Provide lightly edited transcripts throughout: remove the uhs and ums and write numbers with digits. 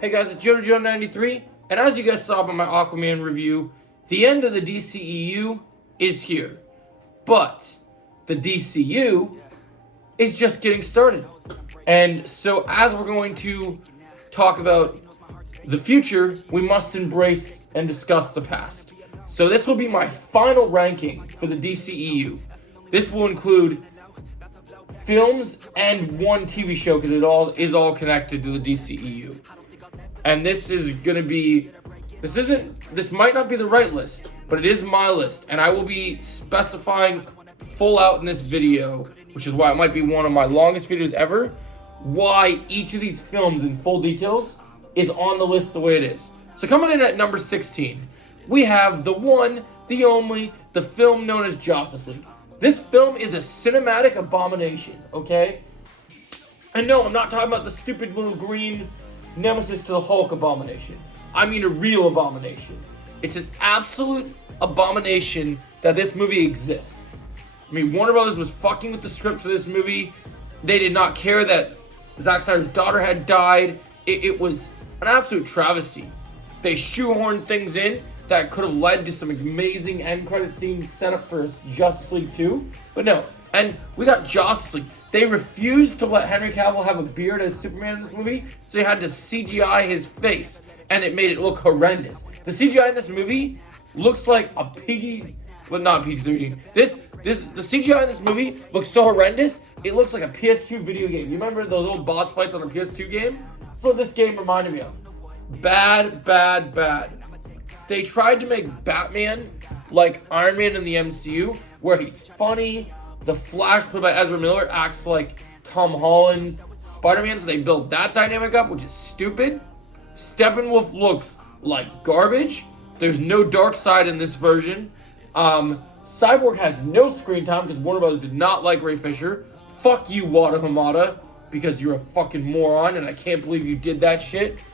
Hey guys, it's JoJo93, and as you guys saw by my Aquaman review, the end of the DCEU is here. But the DCU is just getting started. And so as we're going to talk about the future, we must embrace and discuss the past. So this will be my final ranking for the DCEU. This will include films and one TV show because it all is all connected to the DCEU. And this is gonna be, this might not be the right list, but it is my list, and I will be specifying full out in this video, which is why it might be one of my longest videos ever, why each of these films in full details is on the list the way it is. So coming in at number 16, we have the one, the only, the film known as Justice League. This film is a cinematic abomination, okay? And no, I'm not talking about the stupid little green nemesis to the Hulk abomination. I mean a real abomination. It's an absolute abomination that this movie exists. I mean, Warner Brothers was fucking with the script for this movie. They did not care that Zack Snyder's daughter had died. It was an absolute travesty. They shoehorned things in that could have led to some amazing end credit scenes set up for Justice League 2. But no, and we got Justice League. They refused to let Henry Cavill have a beard as Superman in this movie, so they had to CGI his face, and it made it look horrendous. The CGI in this movie looks like a PG, well, not PG-13. The CGI in this movie looks so horrendous, it looks like a PS2 video game. You remember those old boss fights on a PS2 game? That's what this game reminded me of. Bad, bad, bad. They tried to make Batman like Iron Man in the MCU, where he's funny. The Flash, played by Ezra Miller, acts like Tom Holland, Spider-Man, so they built that dynamic up, which is stupid. Steppenwolf looks like garbage. There's no dark side in this version. Cyborg has no screen time because Warner Bros. Did not like Ray Fisher. Fuck you, Wada Hamada, because you're a fucking moron, and I can't believe you did that shit.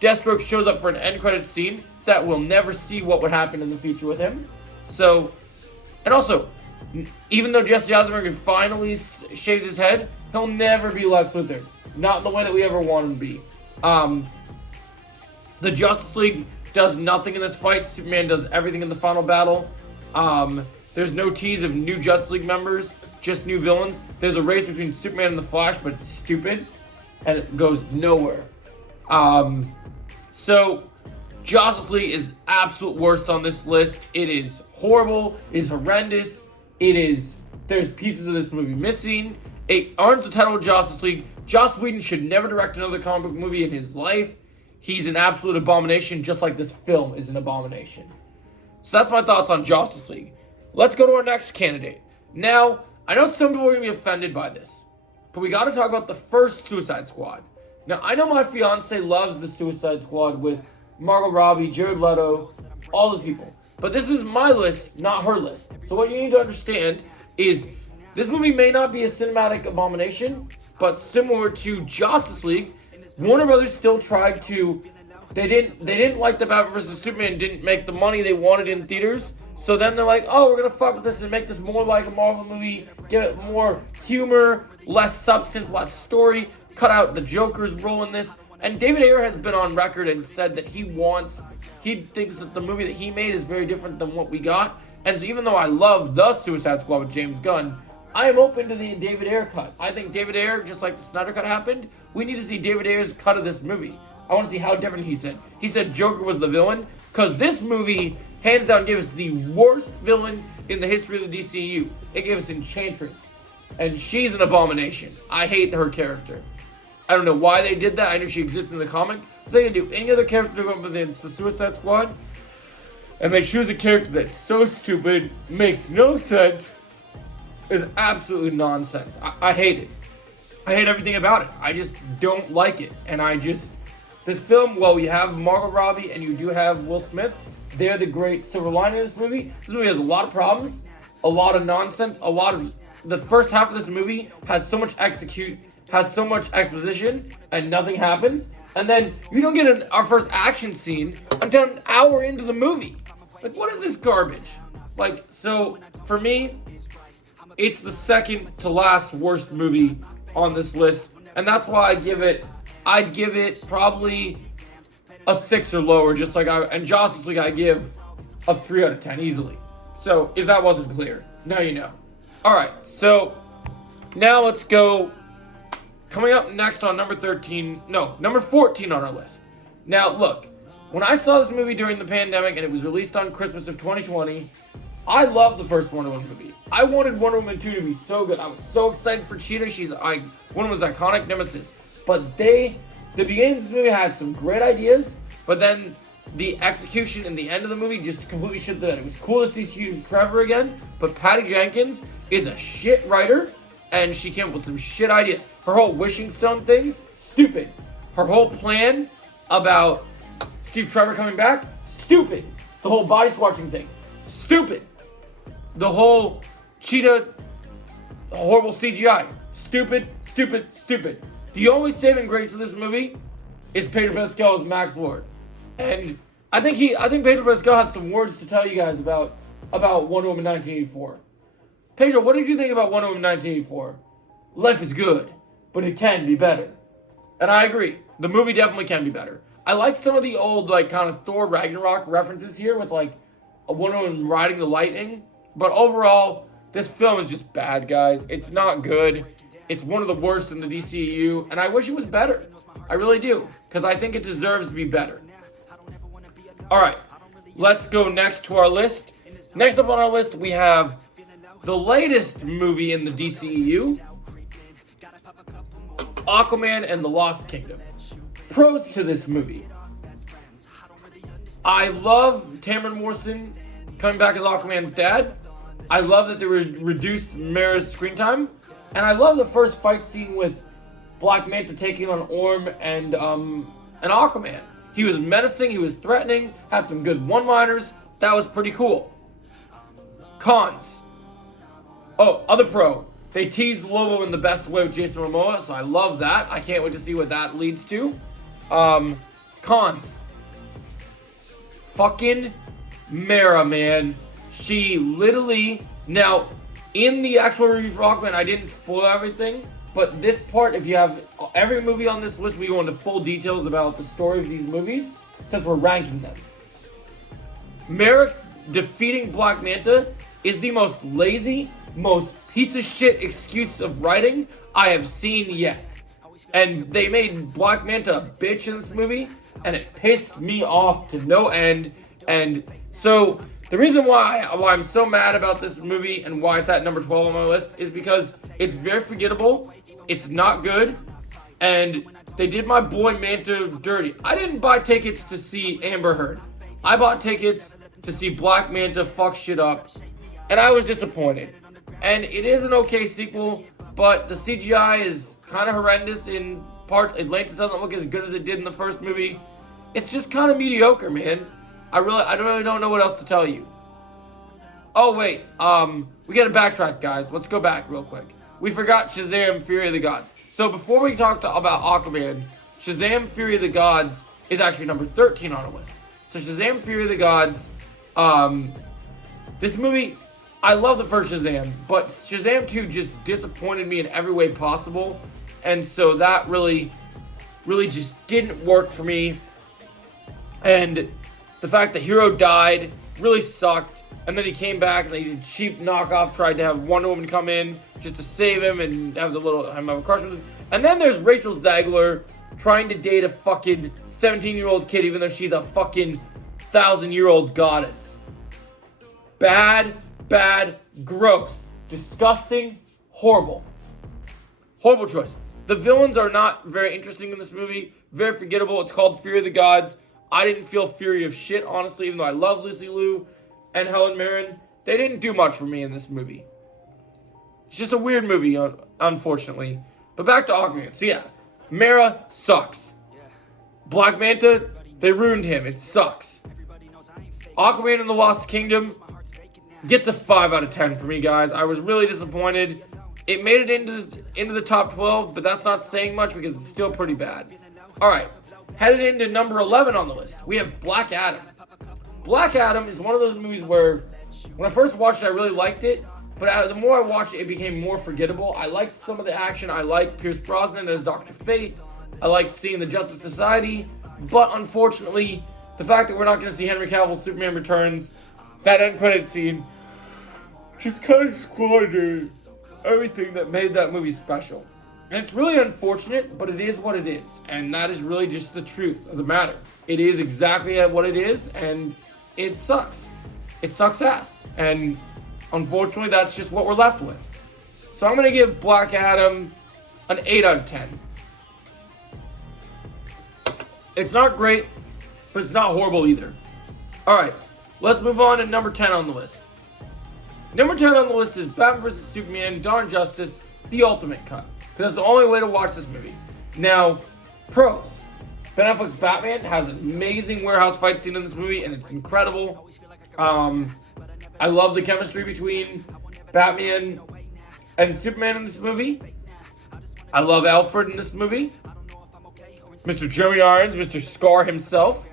Deathstroke shows up for an end credit scene that we'll never see what would happen in the future with him. So, and also, even though Jesse Eisenberg finally shaves his head, he'll never be Lex Luthor. Not in the way that we ever want him to be. The Justice League does nothing in this fight. Superman does everything in the final battle. There's no tease of new Justice League members, just new villains. There's a race between Superman and the Flash, but it's stupid, and it goes nowhere. So, Justice League is absolute worst on this list. It is horrible. It is horrendous. There's pieces of this movie missing. It earns the title of Justice League. Joss Whedon should never direct another comic book movie in his life. He's an absolute abomination, just like this film is an abomination. So that's my thoughts on Justice League. Let's go to our next candidate. Now, I know some people are going to be offended by this, but we got to talk about the first Suicide Squad. Now, I know my fiance loves the Suicide Squad with Margot Robbie, Jared Leto, all those people. But this is my list, not her list. So what you need to understand is this movie may not be a cinematic abomination, but similar to Justice League, Warner Brothers still tried to. They didn't like the Batman vs Superman didn't make the money they wanted in theaters. So then they're like, oh, we're gonna fuck with this and make this more like a Marvel movie, give it more humor, less substance, less story, cut out the Joker's role in this. And David Ayer has been on record and said that he thinks that the movie that he made is very different than what we got. And so even though I love the Suicide Squad with James Gunn, I am open to the David Ayer cut. I think David Ayer, just like the Snyder cut happened, we need to see David Ayer's cut of this movie. I want to see how different he said. He said Joker was the villain, because this movie, hands down, gave us the worst villain in the history of the DCU. It gave us Enchantress, and she's an abomination. I hate her character. I don't know why they did that. I knew she existed in the comic. If they could do any other character other than the Suicide Squad, and they choose a character that's so stupid, makes no sense, is absolutely nonsense. I hate it. I hate everything about it. I just don't like it. And this film, well, you have Margot Robbie and you do have Will Smith. They're the great silver lining in this movie. This movie has a lot of problems, a lot of nonsense, the first half of this movie has so much exposition, and nothing happens. And then you don't get our first action scene until an hour into the movie. Like, what is this garbage? Like, so for me, it's the second to last worst movie on this list, and that's why I'd give it probably a 6 or lower, just like and Justice League I give a 3 out of 10 easily. So if that wasn't clear, now you know. Alright, so now let's go. Coming up next on number 14 on our list. Now look, when I saw this movie during the pandemic and it was released on Christmas of 2020, I loved the first Wonder Woman movie. I wanted Wonder Woman 2 to be so good. I was so excited for Cheetah. She's Wonder Woman's iconic nemesis. But the beginning of this movie had some great ideas, but then the execution in the end of the movie just completely shit the bed. It was cool to see Steve Trevor again, but Patty Jenkins is a shit writer, and she came up with some shit ideas. Her whole wishing stone thing, stupid. Her whole plan about Steve Trevor coming back, stupid. The whole body swatching thing, stupid. The whole Cheetah, horrible CGI, stupid. The only saving grace of this movie is Pedro Pascal as Max Lord, and I think Pedro Pascal has some words to tell you guys about Wonder Woman 1984. Pedro, what did you think about Wonder Woman 1984? Life is good, but it can be better, and I agree. The movie definitely can be better. I like some of the old kind of Thor Ragnarok references here with a Wonder Woman riding the lightning. But overall, this film is just bad, guys. It's not good. It's one of the worst in the DCEU, and I wish it was better. I really do, because I think it deserves to be better. Alright, let's go next to our list. Next up on our list, we have the latest movie in the DCEU, Aquaman and the Lost Kingdom. Pros to this movie. I love Tamron Morrison coming back as Aquaman's dad. I love that they reduced Mera's screen time. And I love the first fight scene with Black Manta taking on Orm and Aquaman. He was menacing, he was threatening, had some good one-liners. That was pretty cool. Cons. Oh, other pro. They teased Lobo in the best way with Jason Momoa, so I love that. I can't wait to see what that leads to. Cons. Fucking Mera, man. She literally, now, in the actual review for Aquaman, I didn't spoil everything, but this part, if you have every movie on this list, we go into full details about the story of these movies, since we're ranking them. Mera defeating Black Manta is the most lazy, most piece of shit excuse of writing I have seen yet. And they made Black Manta a bitch in this movie, and it pissed me off to no end. And so the reason why I'm so mad about this movie and why it's at number 12 on my list is because it's very forgettable, it's not good, and they did my boy Manta dirty. I didn't buy tickets to see Amber Heard. I bought tickets to see Black Manta fuck shit up, and I was disappointed. And it is an okay sequel, but the CGI is kind of horrendous in parts. Atlantis doesn't look as good as it did in the first movie. It's just kind of mediocre, man. I really don't know what else to tell you. Oh wait, we gotta backtrack, guys. Let's go back real quick. We forgot Shazam Fury of the Gods. So before we talk about Aquaman, Shazam Fury of the Gods is actually number 13 on our list. So Shazam Fury of the Gods, this movie, I love the first Shazam, but Shazam 2 just disappointed me in every way possible. And so that really just didn't work for me. And the fact that Hero died really sucked. And then he came back and they did cheap knockoff, tried to have Wonder Woman come in just to save him and have a crush with him. And then there's Rachel Zegler trying to date a fucking 17-year-old kid even though she's a fucking 1,000-year-old goddess. Bad, gross, disgusting, horrible. Horrible choice. The villains are not very interesting in this movie. Very forgettable. It's called Fury of the Gods. I didn't feel fury of shit, honestly, even though I love Lucy Liu and Helen Mirren. They didn't do much for me in this movie. It's just a weird movie, unfortunately. But back to Aquaman. So yeah, Mera sucks. Black Manta, they ruined him. It sucks. Aquaman and the Lost Kingdom gets a 5 out of 10 for me, guys. I was really disappointed. It made it into the top 12, but that's not saying much because it's still pretty bad. Alright. Headed into number 11 on the list, we have Black Adam. Black Adam is one of those movies where, when I first watched it, I really liked it, but the more I watched it, it became more forgettable. I liked some of the action. I liked Pierce Brosnan as Dr. Fate. I liked seeing the Justice Society, But unfortunately, the fact that we're not going to see Henry Cavill's Superman Returns, that end credit scene, just kind of squandered everything that made that movie special. And it's really unfortunate, but it is what it is. And that is really just the truth of the matter. It is exactly what it is, and it sucks. It sucks ass. And unfortunately, that's just what we're left with. So I'm going to give Black Adam an 8 out of 10. It's not great, but it's not horrible either. Alright, let's move on to number 10 on the list. Number 10 on the list is Batman vs. Superman Dawn of Justice, the Ultimate Cut. Because that's the only way to watch this movie. Now, pros. Ben Affleck's Batman has an amazing warehouse fight scene in this movie, and it's incredible. I love the chemistry between Batman and Superman in this movie. I love Alfred in this movie. Mr. Jeremy Irons, Mr. Scar himself.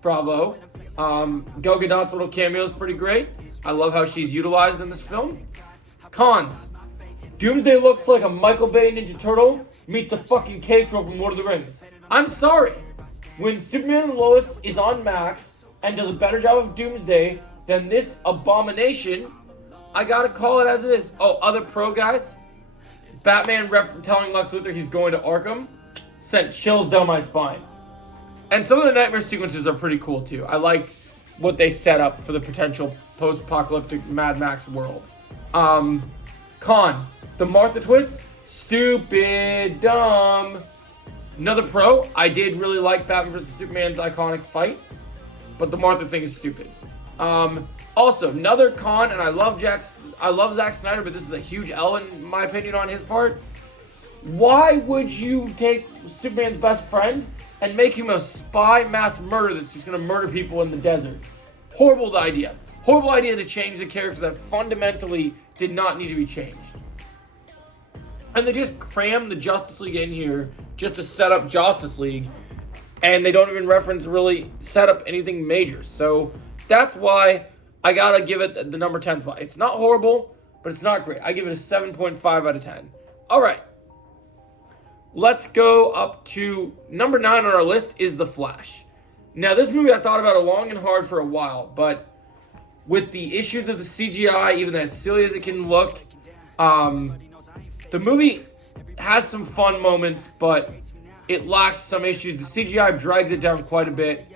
Bravo. Gal Gadot's little cameo is pretty great. I love how she's utilized in this film. Cons. Doomsday looks like a Michael Bay Ninja Turtle meets a fucking cave troll from Lord of the Rings. I'm sorry. When Superman and Lois is on Max and does a better job of Doomsday than this abomination, I gotta call it as it is. Oh, other pro guys. Batman telling Lex Luthor he's going to Arkham sent chills down my spine. And some of the nightmare sequences are pretty cool too. I liked what they set up for the potential post-apocalyptic Mad Max world. Con. The Martha twist. Stupid. Dumb. Another pro. I did really like Batman vs. Superman's iconic fight. But the Martha thing is stupid. Also, another con, and I love Zack Snyder, but this is a huge L in my opinion on his part. Why would you take Superman's best friend and make him a spy mass murderer that's just going to murder people in the desert? Horrible idea. Horrible idea to change the character that fundamentally did not need to be changed. And they just cram the Justice League in here just to set up Justice League, and they don't even really set up anything major. So that's why I gotta give it the number 10 spot. It's not horrible, but it's not great. I give it a 7.5 out of 10. All right. Let's go up to number 9 on our list is The Flash. Now, this movie I thought about it long and hard for a while, but with the issues of the CGI, even as silly as it can look, the movie has some fun moments, but it lacks some issues. The CGI drags it down quite a bit.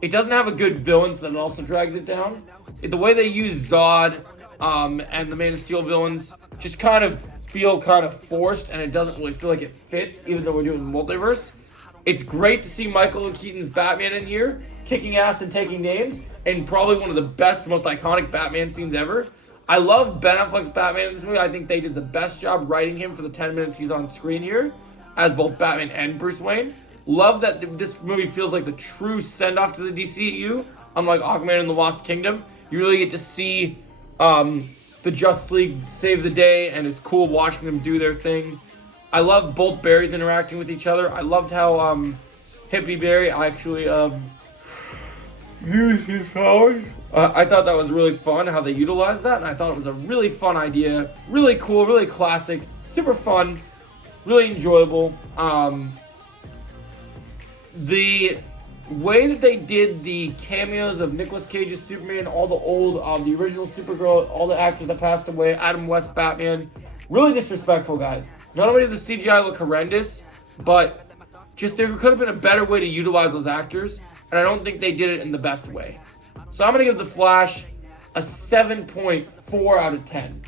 It doesn't have a good villain, so that also drags it down. The way they use Zod and the Man of Steel villains just kind of feel kind of forced, and it doesn't really feel like it fits, even though we're doing multiverse. It's great to see Michael Keaton's Batman in here, kicking ass and taking names, and probably one of the best, most iconic Batman scenes ever. I love Ben Affleck's Batman in this movie. I think they did the best job writing him for the 10 minutes he's on screen here, as both Batman and Bruce Wayne. Love that this movie feels like the true send-off to the DCEU, unlike Aquaman and the Lost Kingdom. You really get to see the Justice League save the day, and it's cool watching them do their thing. I love both Barrys interacting with each other. I loved how Hippie Barry actually used his powers. I thought that was really fun how they utilized that, and I thought it was a really fun idea. Really cool, really classic, super fun, really enjoyable. The way that they did the cameos of Nicolas Cage's Superman, all the old, the original Supergirl, all the actors that passed away, Adam West Batman, really disrespectful, guys. Not only did the CGI look horrendous, but just there could have been a better way to utilize those actors, and I don't think they did it in the best way. So I'm going to give The Flash a 7.4 out of 10.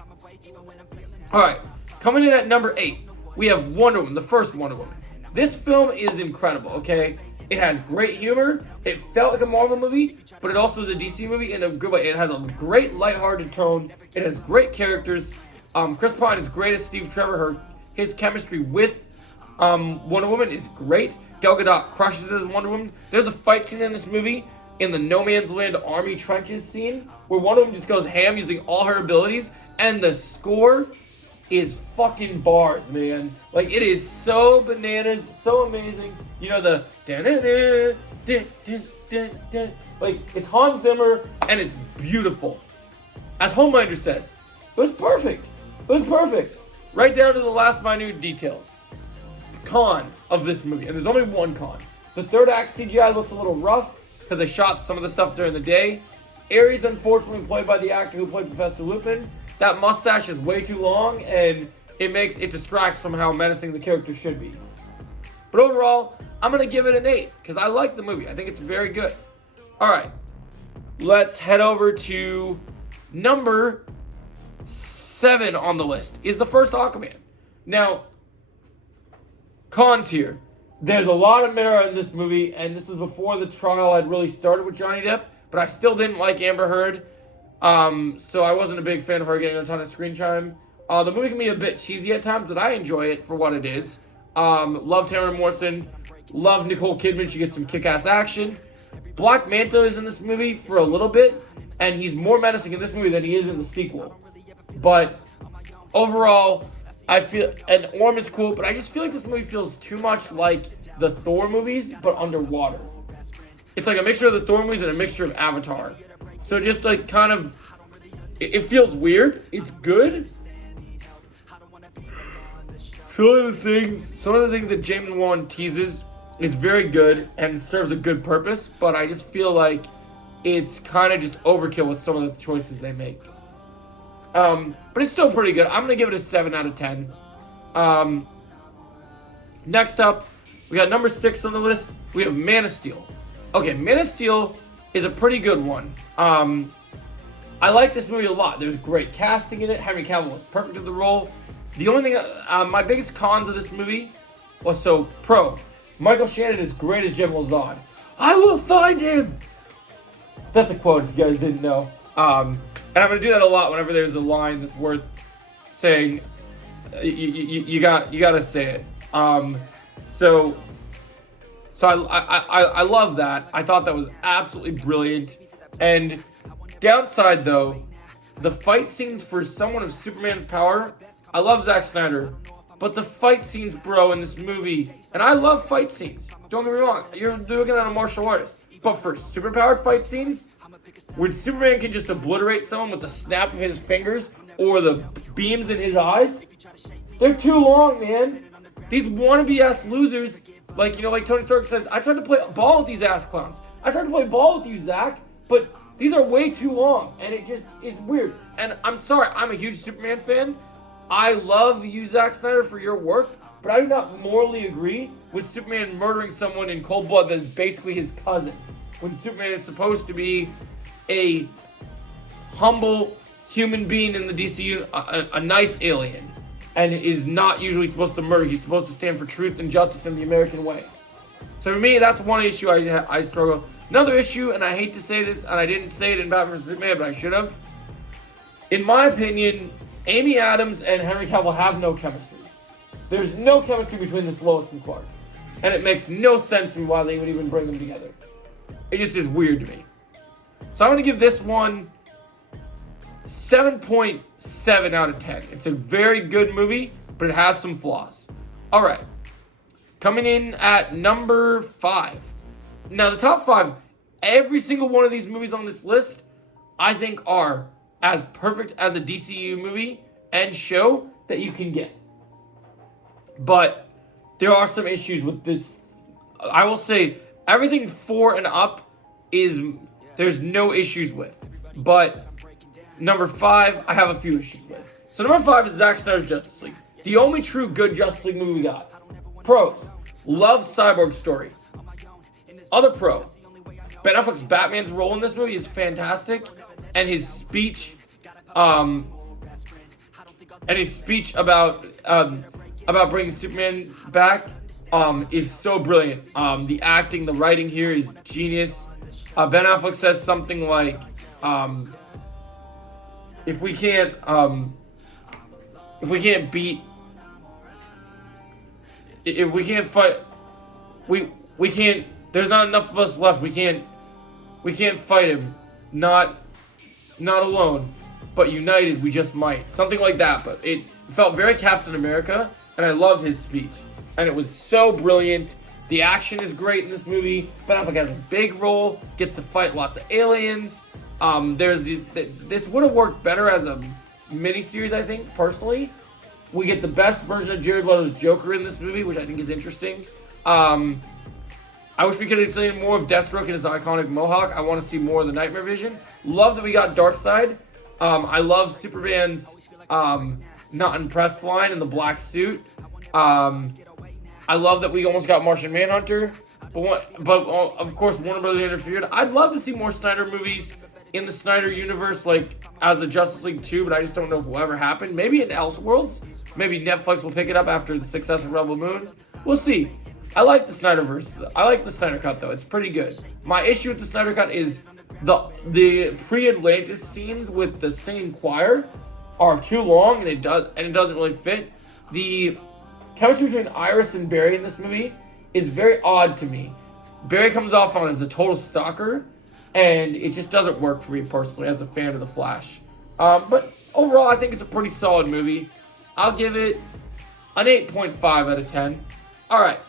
Alright, coming in at number 8, we have Wonder Woman, the first Wonder Woman. This film is incredible, okay? It has great humor. It felt like a Marvel movie, but it also is a DC movie in a good way. It has a great lighthearted tone. It has great characters. Chris Pine is great as Steve Trevor. His chemistry with Wonder Woman is great. Gal Gadot crushes it as Wonder Woman. There's a fight scene in this movie in the No Man's Land Army Trenches scene where Wonder Woman just goes ham using all her abilities, and the score is fucking bars, man. Like, it is so bananas, so amazing. You know, the like, it's Hans Zimmer, and it's beautiful. As Homelander says, it was perfect. It was perfect. Right down to the last minute details. Cons of this movie, and there's only one con. The third act CGI looks a little rough because they shot some of the stuff during the day. Ares, unfortunately, played by the actor who played Professor Lupin. That mustache is way too long, and it distracts from how menacing the character should be. But overall, I'm going to give it an 8 because I like the movie. I think it's very good. All right, let's head over to number 7 on the list is the first Aquaman. Now, cons here. There's a lot of merit in this movie, and this was before the trial had really started with Johnny Depp, but I still didn't like Amber Heard, so I wasn't a big fan of her getting a ton of screen time. The movie can be a bit cheesy at times, but I enjoy it for what it is. Love Tamara Morrison, love Nicole Kidman, she gets some kick-ass action. Black Manta is in this movie for a little bit, and he's more menacing in this movie than he is in the sequel. But overall, I feel, and Orm is cool, but I just feel like this movie feels too much like the Thor movies, but underwater. It's like a mixture of the Thor movies and a mixture of Avatar. So just like kind of, it feels weird. It's good. Some of the things that James Wan teases is very good and serves a good purpose, but I just feel like it's kind of just overkill with some of the choices they make. But it's still pretty good. I'm going to give it a 7 out of 10. Next up, we got number 6 on the list. We have Man of Steel. Okay, Man of Steel is a pretty good one. I like this movie a lot. There's great casting in it. Henry Cavill was perfect in the role. The only thing, my biggest cons of this movie was Michael Shannon is great as General Zod. I will find him! That's a quote if you guys didn't know. And I'm going to do that a lot whenever there's a line that's worth saying. You got to say it. So I love that. I thought that was absolutely brilliant. And downside, though, the fight scenes for someone of Superman's power, I love Zack Snyder, but the fight scenes, bro, in this movie, and I love fight scenes. Don't get me wrong. You're looking at a martial artist. But for superpowered fight scenes, when Superman can just obliterate someone with the snap of his fingers or the beams in his eyes, they're too long, man. These wannabe-ass losers, like Tony Stark said, I tried to play ball with these ass clowns. I tried to play ball with you, Zach, but these are way too long, and it just is weird. And I'm sorry, I'm a huge Superman fan. I love you, Zack Snyder, for your work, but I do not morally agree with Superman murdering someone in cold blood that is basically his cousin, when Superman is supposed to be a humble human being in the DCU, a nice alien, and is not usually supposed to murder. He's supposed to stand for truth and justice in the American way. So for me, that's one issue I struggle. Another issue, and I hate to say this, and I didn't say it in Batman vs. Superman, but I should have. In my opinion, Amy Adams and Henry Cavill have no chemistry. There's no chemistry between this Lois and Clark. And it makes no sense to me why they would even bring them together. It just is weird to me. So I'm going to give this one 7.7 out of 10. It's a very good movie, but it has some flaws. All right. Coming in at number 5. Now, the top 5, every single one of these movies on this list, I think are as perfect as a DCU movie and show that you can get. But there are some issues with this. I will say everything 4 and up there's no issues with. But number 5, I have a few issues with. So number 5 is Zack Snyder's Justice League. The only true good Justice League movie we got. Pros. Love Cyborg's story. Other pro. Ben Affleck's Batman's role in this movie is fantastic. And his speech about bringing Superman back is so brilliant. The acting, the writing here is genius. Ben Affleck says something like, if we can't fight, we can't. There's not enough of us left. We can't fight him. Not alone, but united we just might. Something like that. But it felt very Captain America, and I loved his speech. And it was so brilliant. The action is great in this movie. Ben Affleck has a big role. Gets to fight lots of aliens. This would have worked better as a miniseries, I think, personally. We get the best version of Jared Leto's Joker in this movie, which I think is interesting. I wish we could have seen more of Deathstroke and his iconic mohawk. I want to see more of the Nightmare Vision. Love that we got Darkseid. I love Superman's not impressed line in the black suit. I love that we almost got Martian Manhunter. But of course, Warner Brothers interfered. I'd love to see more Snyder movies in the Snyder universe, like as the Justice League 2, but I just don't know if it will ever happen. Maybe in Elseworlds. Maybe Netflix will pick it up after the success of Rebel Moon. We'll see. I like the Snyderverse. I like the Snyder Cut, though. It's pretty good. My issue with the Snyder Cut is the pre-Atlantis scenes with the singing choir are too long, and it doesn't really fit. The chemistry between Iris and Barry in this movie is very odd to me. Barry comes off on as a total stalker, and it just doesn't work for me personally as a fan of The Flash. But overall, I think it's a pretty solid movie. I'll give it an 8.5 out of 10. All right,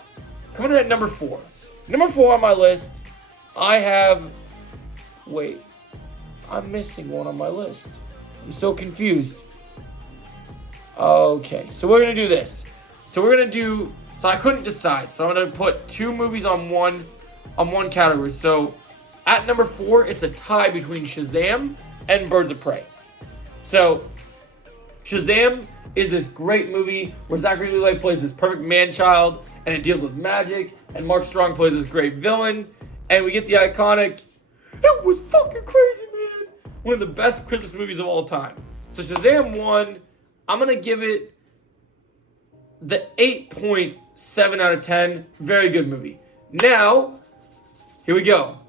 coming in at number 4. Number 4 on my list, I have... Wait, I'm missing one on my list. I'm so confused. Okay, so we're going to do this. So I couldn't decide. So I'm going to put 2 movies on one category. So at number 4, it's a tie between Shazam and Birds of Prey. So Shazam is this great movie where Zachary Levi plays this perfect man-child, and it deals with magic, and Mark Strong plays this great villain, and we get the iconic, "It was fucking crazy, man," one of the best Christmas movies of all time. So Shazam 1, I'm going to give it the 8.7 out of 10. Very good movie. Now, here we go.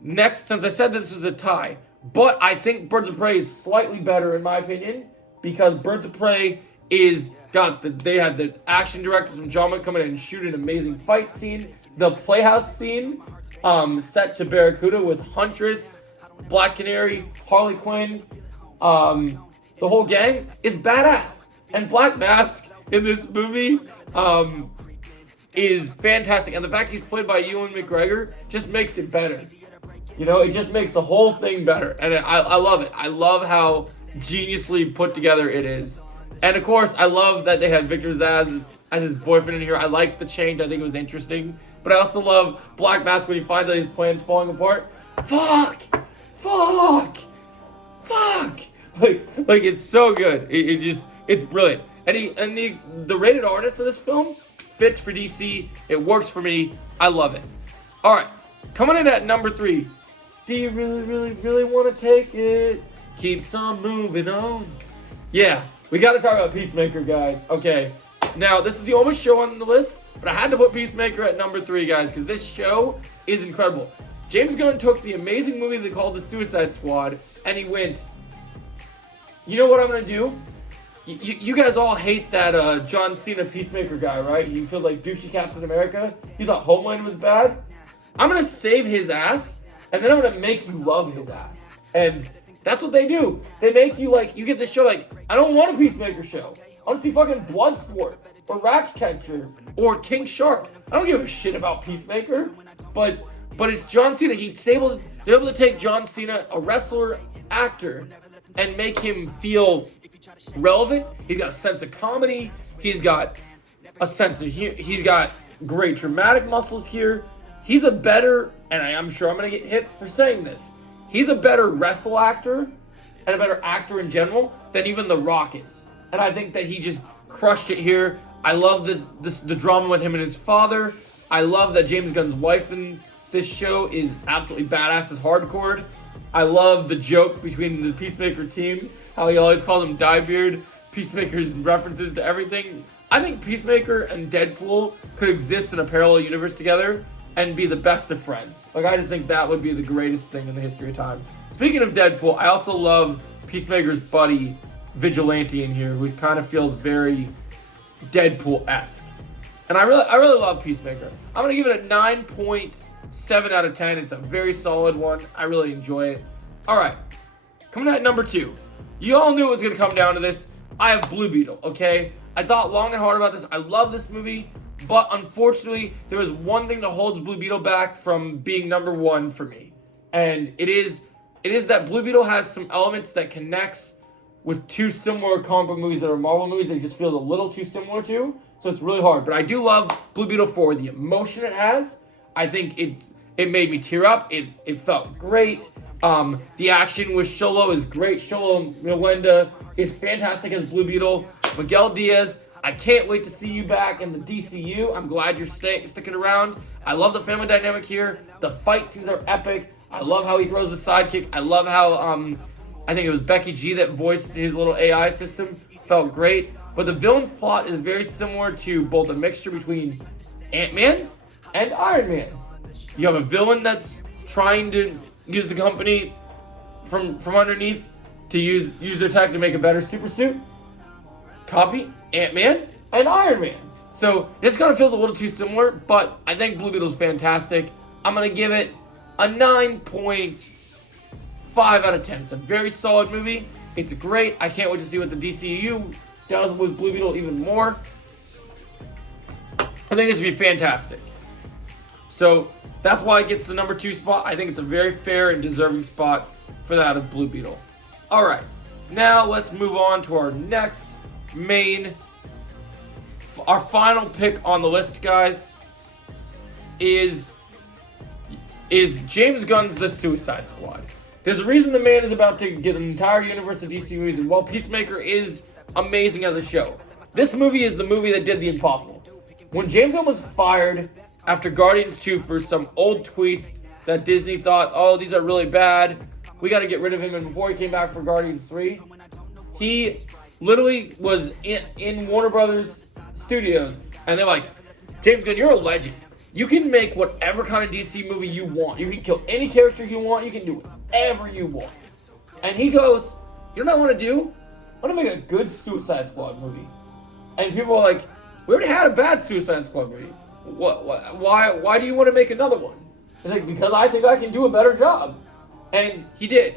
Next, since I said that this is a tie, but I think Birds of Prey is slightly better in my opinion, because Birds of Prey they had the action directors from John Wick come in and shoot an amazing fight scene. The Playhouse scene, set to Barracuda with Huntress, Black Canary, Harley Quinn, the whole gang is badass. And Black Mask in this movie is fantastic. And the fact he's played by Ewan McGregor just makes it better. You know, it just makes the whole thing better. And I love it. I love how geniusly put together it is. And of course, I love that they had Victor Zsasz as his boyfriend in here. I like the change. I think it was interesting. But I also love Black Mask when he finds out his plan's falling apart. Fuck! Like it's so good. It's brilliant. And the rated R-ness of this film fits for DC. It works for me. I love it. All right, coming in at number 3. Do you really, really, really want to take it? Keeps on moving on. Yeah, we got to talk about Peacemaker, guys. Okay, now this is the only show on the list, but I had to put Peacemaker at number 3, guys, because this show is incredible. James Gunn took the amazing movie they called The Suicide Squad, and he went, you know what I'm going to do? You guys all hate that John Cena Peacemaker guy, right? He feels like douchey Captain America. You thought Homeland was bad? I'm going to save his ass, and then I'm going to make you love his ass. And that's what they do. They make you, like, you get this show, like, I don't want a Peacemaker show. I want to see fucking Bloodsport, or Ratcatcher, or King Shark. I don't give a shit about Peacemaker. But it's John Cena. They're able to take John Cena, a wrestler, actor, and make him feel relevant. He's got a sense of comedy. He's got a sense of he's got great dramatic muscles here. He's a better, and I'm sure I'm going to get hit for saying this, he's a better wrestle actor and a better actor in general than even The Rock is. And I think that he just crushed it here. I love the drama with him and his father. I love that James Gunn's wife in this show is absolutely badass as hardcore. I love the joke between the Peacemaker team, how he always calls him Diebeard. Peacemaker's references to everything. I think Peacemaker and Deadpool could exist in a parallel universe together and be the best of friends. Like, I just think that would be the greatest thing in the history of time. Speaking of Deadpool, I also love Peacemaker's buddy, Vigilante, in here, who kind of feels very Deadpool-esque. And I really love Peacemaker. I'm going to give it a 9.7 out of 10. It's a very solid one. I really enjoy it. All right, coming at number 2. You all knew it was going to come down to this. I have Blue Beetle, okay? I thought long and hard about this. I love this movie, but unfortunately, there was one thing that holds Blue Beetle back from being number 1 for me. And it is that Blue Beetle has some elements that connects with 2 similar comic book movies that are Marvel movies that it just feels a little too similar to. So it's really hard. But I do love Blue Beetle for the emotion it has. I think it made me tear up. It felt great. The action with Xolo is great. Xolo Melinda is fantastic as Blue Beetle. Miguel Diaz, I can't wait to see you back in the DCU. I'm glad you're sticking around. I love the family dynamic here. The fight scenes are epic. I love how he throws the sidekick. I love how I think it was Becky G that voiced his little AI system. Felt great. But the villain's plot is very similar to both a mixture between Ant-Man and Iron Man. You have a villain that's trying to use the company from underneath to use their tech to make a better super suit. Copy Ant-Man and Iron Man. So this kind of feels a little too similar, but I think Blue Beetle's fantastic. I'm going to give it a 9.5 out of 10. It's a very solid movie. It's great. I can't wait to see what the DCU does with Blue Beetle even more. I think this would be fantastic. So that's why it gets the number 2 spot. I think it's a very fair and deserving spot for that of Blue Beetle. All right, now let's move on to our next our final pick on the list, guys, is James Gunn's The Suicide Squad. There's a reason the man is about to get an entire universe of DC movies, and while Peacemaker is amazing as a show, this movie is the movie that did the impossible. When James Gunn was fired after Guardians 2 for some old tweets that Disney thought, oh, these are really bad, we got to get rid of him, and before he came back for Guardians 3, he literally was in Warner Brothers Studios, and they're like, James Gunn, you're a legend. You can make whatever kind of DC movie you want. You can kill any character you want. You can do whatever you want. And he goes, you know what I want to do? I want to make a good Suicide Squad movie. And people are like, we already had a bad Suicide Squad movie. Why do you want to make another one? It's like, because I think I can do a better job. And he did.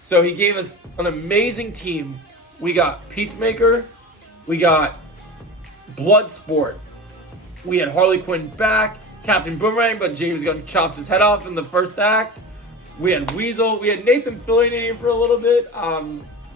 So he gave us an amazing team. We got Peacemaker. We got Bloodsport. We had Harley Quinn back. Captain Boomerang, but James Gunn chops his head off in the first act. We had Weasel. We had Nathan Fillion in here for a little bit.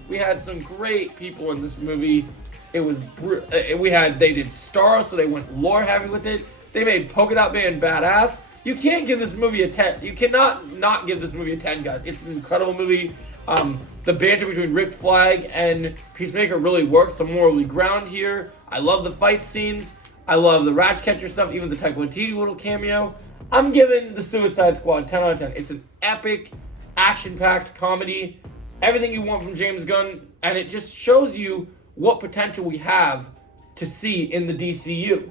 We had some great people in this movie. It was they did Star, so they went lore heavy with it. They made Polka Dot Man badass. You can't give this movie a 10. You cannot not give this movie a 10, guys. It's an incredible movie. The banter between Rick Flag and Peacemaker really works. The morally ground here. I love the fight scenes. I love the Ratcatcher stuff, even the Taika Waititi little cameo. I'm giving The Suicide Squad 10 out of 10. It's an epic, action-packed comedy. Everything you want from James Gunn, and it just shows you what potential we have to see in the DCU.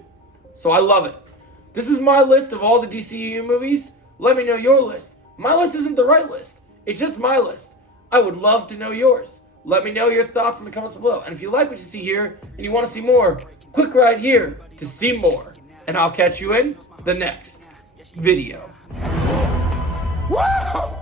So I love it. This is my list of all the DCU movies. Let me know your list. My list isn't the right list. It's just my list. I would love to know yours. Let me know your thoughts in the comments below. And if you like what you see here and you want to see more, click right here to see more. And I'll catch you in the next video. Woo!